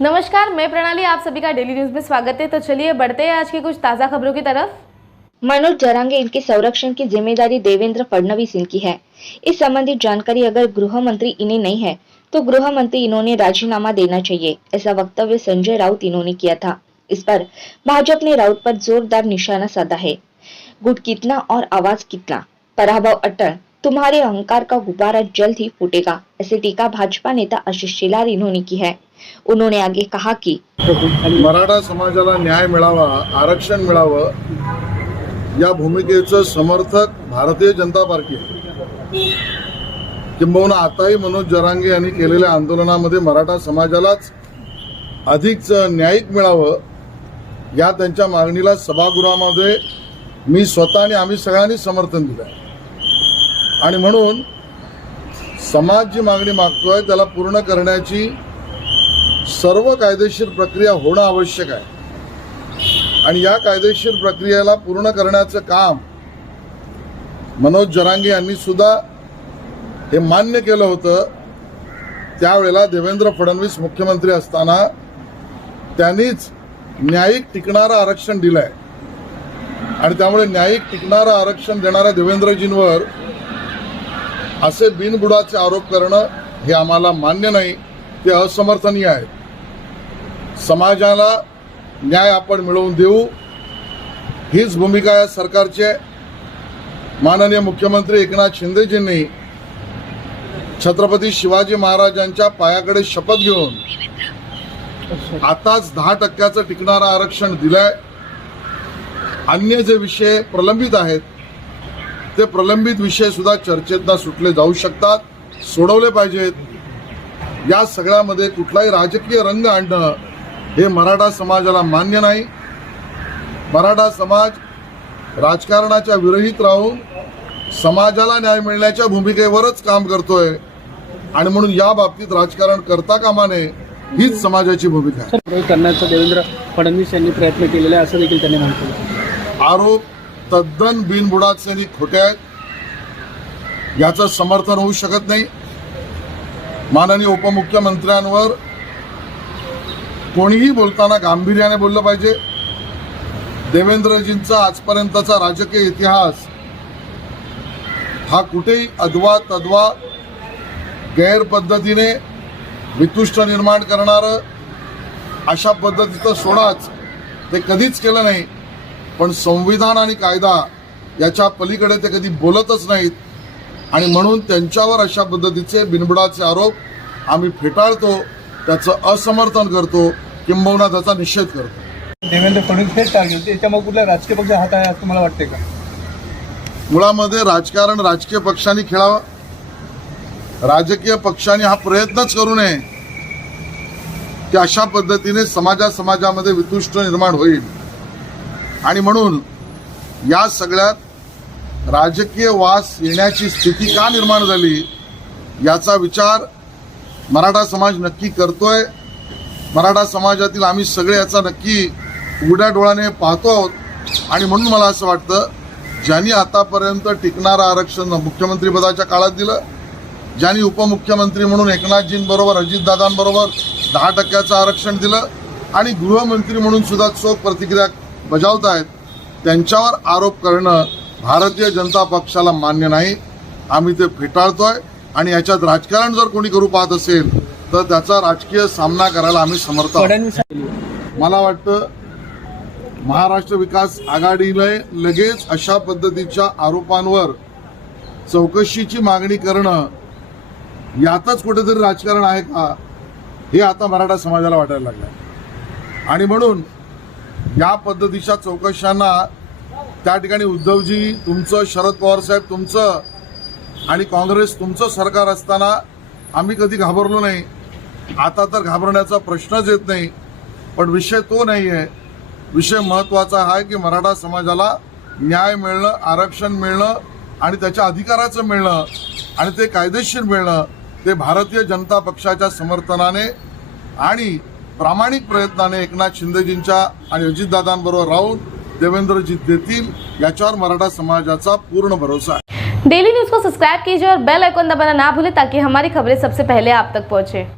नमस्कार, मैं प्रणाली, आप सभी का डेली न्यूज में स्वागत है। तो चलिए बढ़ते हैं आज की कुछ ताज़ा खबरों की तरफ। मनोज जरांगे इनके संरक्षण की जिम्मेदारी देवेंद्र फडणवीस इनकी है। इस संबंधित जानकारी अगर गृह मंत्री इन्हें नहीं है तो गृह मंत्री इन्होंने राजीनामा देना चाहिए, ऐसा वक्तव्य संजय राउत इन्होंने किया था। इस पर भाजपा ने राउत पर जोरदार निशाना साधा है। गुट कितना और आवाज कितना, पराभव अटल, तुम्हारे अहंकार का गुब्बारा जल्द ही फूटेगा, ऐसी टीका भाजपा नेता आशीष शेलार इन्होंने की है। उन्होंने आगे कहा कि मराठा समाजाला न्याय मिळावा, आरक्षण मिळावं या भूमिकेचं समर्थक भारतीय जनता पार्टी आहे। किंबहुना आताही मनोज जरांगे यांनी केलेल्या आंदोलनामध्ये मराठा समाजालाच अधिक न्यायिक मिळावं या त्यांच्या मागणीला सभागृहामध्ये मी स्वतः आणि आम्ही सगळ्यांनी समर्थन दिलं आणि म्हणून समाज जी मागणी मागतोय त्याला पूर्ण करण्याची सर्व कायदेशीर प्रक्रिया होणं आवश्यक आहे आणि या कायदेशीर प्रक्रियेला पूर्ण करण्याचं काम मनोज जरांगे यांनी सुद्धा हे मान्य केलं होतं। त्यावेळेला देवेंद्र फडणवीस मुख्यमंत्री असताना त्यांनीच न्यायिक टिकणारं आरक्षण दिलंय आणि त्यामुळे न्यायिक समाजाला आरक्षण देणाऱ्या देवेंद्रजींवर असे बिनबुडाचे आरोप करणं हे आम्हाला मान्य नाही, ते असमर्थनीय आहे। समाजाला न्याय आपण मिळवून देऊ हीच भूमिका या सरकारची आहे। माननीय मुख्यमंत्री एकनाथ शिंदेजींनी छत्रपती शिवाजी महाराजांच्या पायाकडे शपथ घेऊन आताच 10% टिकणारं आरक्षण दिलंय। अन्य जे विषय प्रलंबित आहेत ते प्रलंबित विषय सुद्धा चर्चेतनं सुटले जाऊ शकतात, सोडवले पाहिजेत। या सगळ्यामध्ये कुठलाही राजकीय रंग आणणं हे मराठा समाजाला मान्य नाही। मराठा समाज राजकारणाच्या विरहित राहून समाजाला न्याय मिळण्याच्या भूमिकेवरच काम करतोय आणि म्हणून या बाबतीत राजकारण करता कामा नये हीच समाजाची भूमिका आहे। करण्याचा देवेंद्र फडणवीस यांनी प्रयत्न केलेला आहे असं देखील त्यांनी म्हटलं। आरोप तद्दन बिनबुडाचे आणि खोटे आहेत, याचं समर्थन होऊ शकत नाही। माननीय उपमुख्यमंत्र्यांवर कोणीही बोलताना गांभीर्याने बोललं पाहिजे। देवेंद्रजींचा आजपर्यंतचा राजकीय इतिहास हा कुठेही अद्वा तद्वा गैरपद्धतीने वितुष्ट निर्माण करणारं अशा पद्धतीचं सोडाच ते कधीच केलं नाही। पण संविधान आणि कायदा याच्या पलीकडे ते कधी बोलतच नाहीत आणि म्हणून त्यांच्यावर अशा पद्धतीचे बिनबुडाचे आरोप आम्ही फेटाळतो, त्याचं असमर्थन करतो, किंबहुना त्याचा निषेध करतो। देवेंद्र फडणवीस हेच टार्गेट, त्याच्यामुळे कुठला राजकीय पक्ष हात आहे असं मला वाटतंय का? मुळामध्ये राजकारण राजकीय पक्षांनी खेळावं, राजकीय पक्षांनी हा प्रयत्नच करू नये की अशा पद्धतीने समाजामध्ये वितुष्ट निर्माण होईल आणि म्हणून या सगळ्यात राजकीय वास येण्याची स्थिती का निर्माण झाली याचा विचार मराठा समाज नक्की करतोय। मराठा समाजातील आम्ही सगळे याचा नक्की उघड्या डोळ्याने पाहतो आहोत आणि म्हणून मला असं वाटतं ज्यांनी आतापर्यंत टिकणारं आरक्षण मुख्यमंत्रीपदाच्या काळात दिलं, ज्यांनी उपमुख्यमंत्री म्हणून एकनाथजींबरोबर अजितदादांबरोबर 10% आरक्षण दिलं आणि गृहमंत्री म्हणून सुद्धा चोख प्रतिक्रिया बजावत आहेत, त्यांच्यावर आरोप करणं भारतीय जनता पक्षाला मान्य नाही। आम्ही ते फेटाळतोय आणि याच्यात राजकारण जर कोणी करू पाहत असेल तर त्याचा राजकीय सामना करायला आम्ही समर्थ आहोत। मला वाटतं महाराष्ट्र विकास आघाडीला लगेच अशा पद्धतीच्या आरोपांवर चौकशीची मागणी करणं यातच कुठेतरी राजकारण आहे का हे आता मराठा समाजाला वाटायला लागलं आहे आणि म्हणून या पद्धतीच्या चौकशांना त्या ठिकाणी उद्धवजी तुमचं, शरद पवार साहेब तुमचं आणि काँग्रेस तुमचं सरकार असताना आम्ही कधी घाबरलो नाही। आता तर घाबरण्याचा प्रश्नच येत नाही, पण विषय तो नाही आहे। विषय महत्त्वाचा आहे की मराठा समाजाला न्याय मिळणं, आरक्षण मिळणं आणि त्याच्या अधिकाराचं मिळणं आणि ते कायदेशीर मिळणं ते भारतीय जनता पक्षाच्या समर्थनाने आणि प्रामाणिक प्रयत्नाने एकनाथ शिंदेजींच्या आणि अजितदादांबरोबर राहून देवेंद्रजी देतील याच्यावर मराठा समाजाचा पूर्ण भरोसा आहे। डेली न्यूज को सब्सक्राइब कीजिए और बेल आइकन दबाना ना भूलें ताकि हमारी खबरें सबसे पहले आप तक पहुंचे।